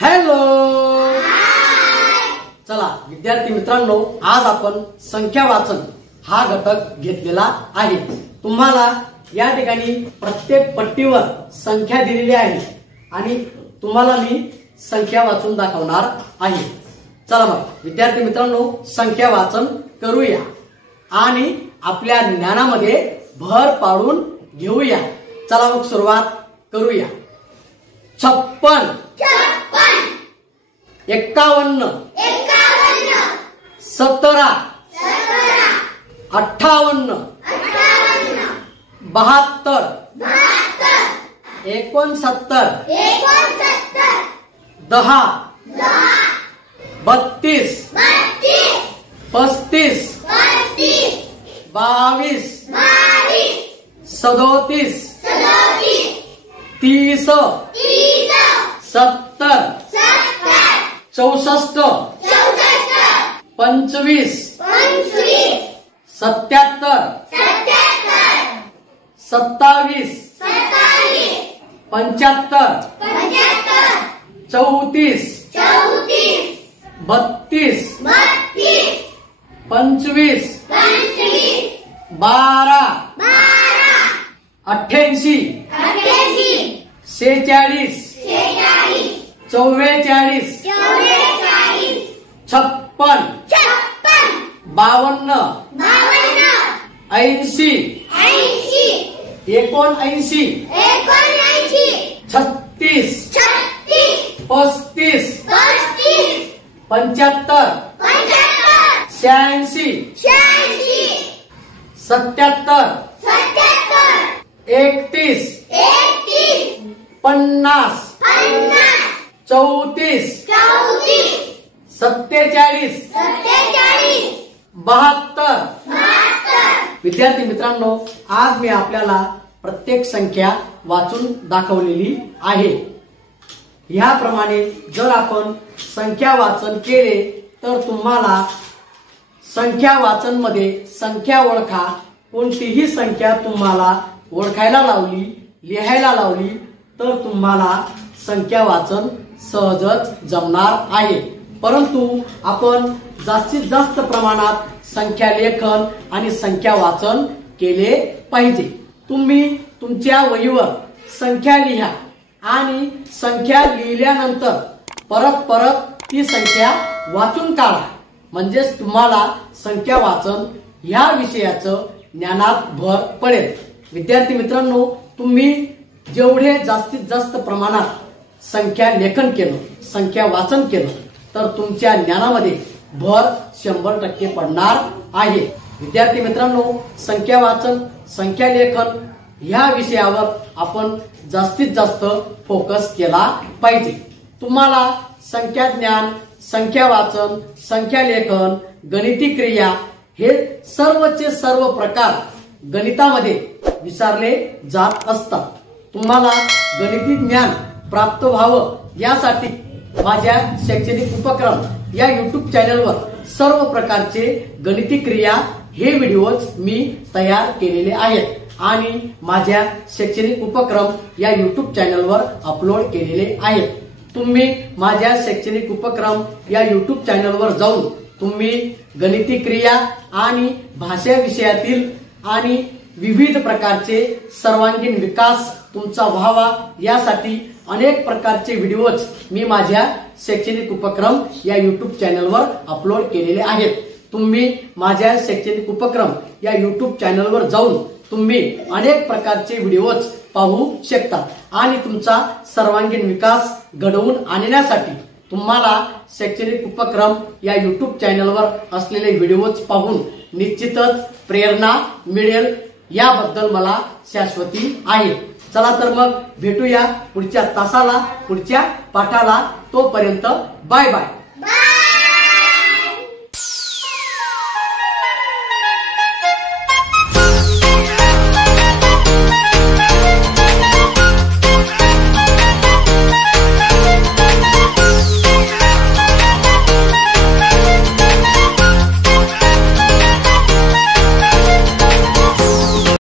Hello. चला विद्यार्थी मित्रांनो, आज आपण संख्या वाचन हा घटक घेतलेला आहे. तुम्हाला या ठिकाणी प्रत्येक पट्टीवर संख्या दिलेली आहे आणि तुम्हाला मी संख्या वाचून दाखवणार आहे. चला मग विद्यार्थी मित्रांनो, संख्या वाचन करूया आणि आपल्या ज्ञानामध्ये भर पाडून घेऊया. चला मग सुरुवात करूया. 56 51 17 58 72 69 10 32 35 22 37 30 70 64 25 77 27 75 34 32 25 12 88 46 44 56 52 80 79 36 35 75 86 77 31 50 34 47 72. विद्यार्थी मित्रांनो, आज मी आपल्याला प्रत्येक संख्या वाचून दाखवलेली आहे. याप्रमाणे जर आपण संख्या वाचन केले तर तुम्हाला संख्या वाचन मध्ये संख्या ओळखा, कोणतीही संख्या तुम्हाला ओळखायला लावली, लिहायला लावली तर तुम्हाला संख्या वाचन सहजच जमणार आहे. परंतु आपण जास्तीत जास्त प्रमाणात संख्या लेखन आणि संख्या वाचन केले पाहिजे. तुम्ही तुमच्या वहीवर संख्या लिहा आणि संख्या लिहिल्यानंतर परत ती संख्या वाचून काढा. म्हणजेच तुम्हाला संख्या वाचन या विषयाचं ज्ञानात भर पडेल. विद्यार्थी मित्रांनो, तुम्ही जेवढे जास्तीत जास्त प्रमाणात संख्या लेखन केलं, संख्या वाचन केलं तर तुमच्या ज्ञानामध्ये भर 100% पडणार आहे. विद्यार्थी मित्रांनो, संख्या वाचन, संख्या लेखन या विषयावर आपण जास्तीत जास्त फोकस केला पाहिजे. तुम्हाला संख्या ज्ञान, संख्या वाचन, संख्या लेखन, गणिती क्रिया हे सर्वचे सर्व प्रकार गणितामध्ये विचारले जात असतात. तुम्हाला गणिती ज्ञान प्राप्त व्हावं यासाठी माझ्या शैक्षणिक उपक्रम या युट्यूब चॅनलवर सर्व प्रकारचे गणिती क्रिया हे व्हिडिओज मी तयार केलेले आहेत आणि माझ्या शैक्षणिक उपक्रम या युट्यूब चॅनलवर अपलोड केलेले आहेत. तुम्ही माझ्या शैक्षणिक उपक्रम या युट्यूब चॅनलवर जाऊन तुम्ही गणिती क्रिया आणि भाषा विषयातील आणि विविध प्रकारचे सर्वांगीण विकास तुमचा व्हावा यासाठी अनेक प्रकारचे व्हिडिओज मी माझ्या शैक्षणिक उपक्रम या युट्यूब चॅनलवर अपलोड केलेले आहेत. तुम्ही माझ्या शैक्षणिक उपक्रम या युट्यूब चॅनलवर जाऊन तुम्ही अनेक प्रकारचे व्हिडिओज पाहू शकता आणि तुमचा सर्वांगीण विकास घडवून आणण्यासाठी तुम्हाला शैक्षणिक उपक्रम या युट्यूब चॅनलवर असलेले व्हिडिओज पाहून निश्चितच प्रेरणा मिळेल याबद्दल मला शाश्वती आहे. चला तर मग भेटूया पुढच्या तासाला, पुढच्या पाठाला. तोपर्यंत बाय बाय.